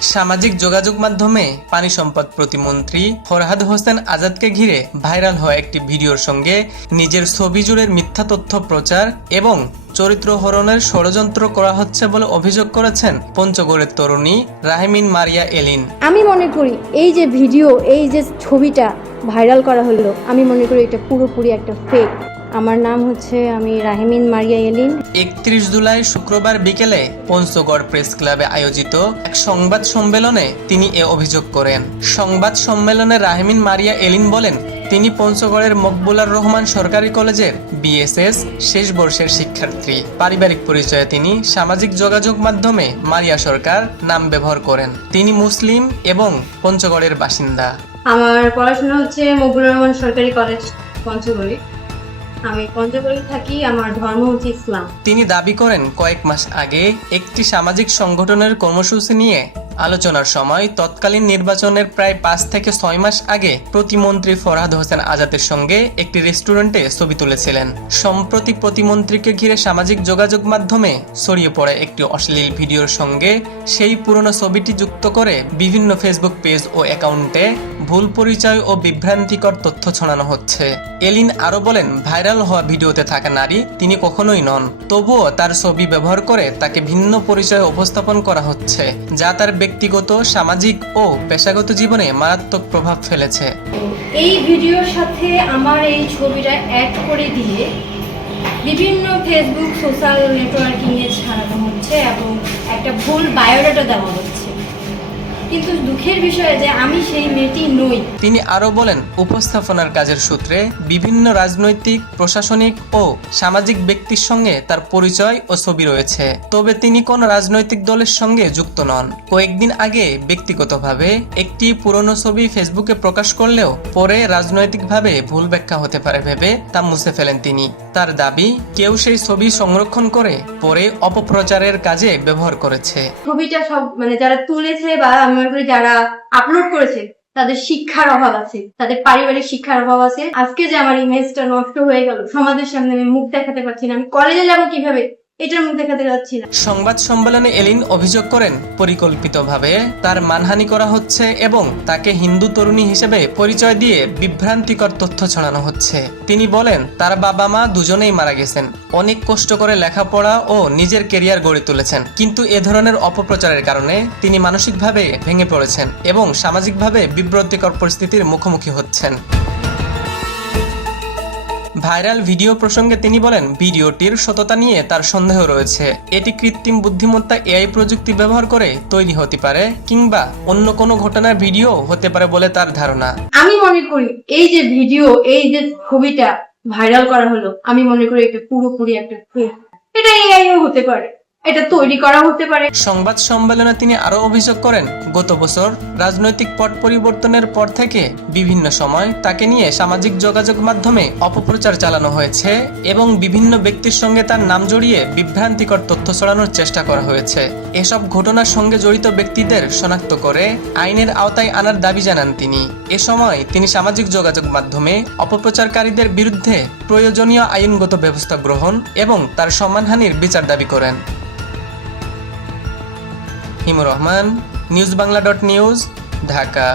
সামাজিক যোগাযোগ মাধ্যমে পানি সম্পদ প্রতিমন্ত্রী ফরহাদ হোসেন আজাদকে ঘিরে ভাইরাল হওয়া একটি ভিডিওর সঙ্গে নিজের ছবি জুড়ে মিথ্যা তথ্য প্রচার এবং চরিত্র হরণের ষড়যন্ত্র করা হচ্ছে বলে অভিযোগ করেছেন পঞ্চগড়ের তরুণী রাহমিন মারিয়া এলিন। আমি মনে করি এই যে ভিডিও, এই যে ছবিটা ভাইরাল করা হলো, আমি মনে করি এটা পুরোপুরি একটা ফেক। আমার নাম হচ্ছে রাহমিন মারিয়া এলিন। 31 জুলাই শুক্রবার বিকেলে পঞ্চগড় প্রেস ক্লাবে আয়োজিত এক সংবাদ সম্মেলনে তিনি এ অভিযোগ করেন। সংবাদ সম্মেলনে রাহমিন মারিয়া এলিন বলেন, তিনি পঞ্চগড়ের মকবুলার রহমান সরকারি কলেজের বিএসএস শেষ বর্ষের শিক্ষার্থী। পারিবারিক পরিচয়ে তিনি সামাজিক যোগাযোগ মাধ্যমে মারিয়া সরকার নাম ব্যবহার করেন। তিনি মুসলিম এবং পঞ্চগড়ের বাসিন্দা। আমার পড়াশোনা হচ্ছে মকবুলার রহমান সরকারি কলেজ পঞ্চগড়ে। আমি পঞ্চগড়ে থাকি। আমার ধর্ম হচ্ছে ইসলাম। তিনি দাবি করেন, কয়েক মাস আগে একটি সামাজিক সংগঠনের কর্মসূচি নিয়ে আলোচনার সময় তৎকালীন নির্বাচনের প্রায় 5 থেকে 6 মাস আগে প্রতিমন্ত্রী ফরহাদ হোসেন আজাদের সঙ্গে একটি রেস্টুরেন্টে ছবি তুলেছিলেন। সম্প্রতি প্রতিমন্ত্রীকে ঘিরে সামাজিক যোগাযোগ মাধ্যমে ছড়িয়ে পড়ে একটি অশ্লীল ভিডিওর সঙ্গে সেই পুরনো ছবিটি যুক্ত করে বিভিন্ন ফেসবুক পেজ ও অ্যাকাউন্টে ভুল পরিচয় ও বিভ্রান্তিকর তথ্য ছড়ানো হচ্ছে। এলিন আরও বলেন, ভাইরাল হওয়া ভিডিওতে থাকা নারী তিনি কখনোই নন, তবুও তার ছবি ব্যবহার করে তাকে ভিন্ন পরিচয়ে উপস্থাপন করা হচ্ছে, যা তার ব্যক্তিগত, সামাজিক ও পেশাগত জীবনে মারাত্মক প্রভাব ফেলেছে। এই ভিডিওর সাথে আমার এই ছবিটা অ্যাড করে দিয়ে বিভিন্ন ফেসবুক সোশ্যাল নেটওয়ার্কিং এ ছাড়ানো হচ্ছে এবং একটা ভুল বায়োডাটা দেওয়া হচ্ছে। কিন্তু দুঃখের বিষয় যে আমি সেই মেয়েটি নই। তিনি আরও বলেন, উপস্থাপনার কাজের সূত্রে বিভিন্ন রাজনৈতিক, প্রশাসনিক ও সামাজিক ব্যক্তির সঙ্গে তার পরিচয় ও ছবি রয়েছে, তবে তিনি কোন রাজনৈতিক দলের সঙ্গে যুক্ত নন। কয়েকদিন আগে ব্যক্তিগতভাবে একটি পুরনো ছবি ফেসবুকে প্রকাশ করলেও পরে রাজনৈতিকভাবে ভুল ব্যাখ্যা হতে পারে ভেবে তা মুছে ফেলেন তিনি। তার দাবি, কেউ সেই ছবি সংরক্ষণ করে পরে অপপ্রচারের কাজে ব্যবহার করেছে। ছবিটা সব যারা তুলেছে বা যারা আপলোড করেছে তাদের শিক্ষার অভাব আছে, তাদের পারিবারিক শিক্ষার অভাব আছে। আজকে যে আমার ইমেজটা নষ্ট হয়ে গেল, সমাজের সামনে আমি মুখ দেখাতে পারছি না, আমি কলেজে যাবো কিভাবে এটার মুখ দেখাতে যাচ্ছি না। সংবাদ সম্মেলনে এলিন অভিযোগ করেন, পরিকল্পিতভাবে তার মানহানি করা হচ্ছে এবং তাকে হিন্দু তরুণী হিসেবে পরিচয় দিয়ে বিভ্রান্তিকর তথ্য ছড়ানো হচ্ছে। তিনি বলেন, তার বাবা মা দুজনেই মারা গেছেন, অনেক কষ্ট করে লেখাপড়া ও নিজের কেরিয়ার গড়ে তুলেছেন, কিন্তু এ ধরনের অপপ্রচারের কারণে তিনি মানসিকভাবে ভেঙে পড়েছেন এবং সামাজিকভাবে বিব্রতিকর পরিস্থিতির মুখোমুখি হচ্ছেন। ভাইরাল ভিডিও প্রসঙ্গে তিনি বলেন, ভিডিওটির সততা নিয়ে তার সন্দেহ রয়েছে। এটি কৃত্রিম বুদ্ধিমত্তা এআই প্রযুক্তি ব্যবহার করে তৈরি হতে পারে কিংবা অন্য কোনো ঘটনার ভিডিও হতে পারে বলে তার ধারণা। আমি মনে করি এই যে ভিডিও, এই যে ছবিটা ভাইরাল করা হলো, আমি মনে করি এটা পুরোপুরি একটা ফেক। এটা এআইও হতে পারে, এটা তৈরি করা হতে পারে। সংবাদ সম্মেলনে তিনি আরো অভিযোগ করেন, গত বছর রাজনৈতিক পট পরিবর্তনের পর থেকে বিভিন্ন সময় তাকে নিয়ে সামাজিক যোগাযোগ মাধ্যমে অপপ্রচার চালানো হয়েছে এবং বিভিন্ন ব্যক্তির সঙ্গে তার নাম জড়িয়ে বিভ্রান্তিকর তথ্য ছড়ানোর চেষ্টা করা হয়েছে। এসব ঘটনার সঙ্গে জড়িত ব্যক্তিদের শনাক্ত করে আইনের আওতায় আনার দাবি জানান তিনি। এ সময় তিনি সামাজিক যোগাযোগ মাধ্যমে অপপ্রচারকারীদের বিরুদ্ধে প্রয়োজনীয় আইনগত ব্যবস্থা গ্রহণ এবং তার সম্মানহানির বিচার দাবি করেন। হিমুর রহমান, নিউজ বাংলা .নিউজ, ঢাকা।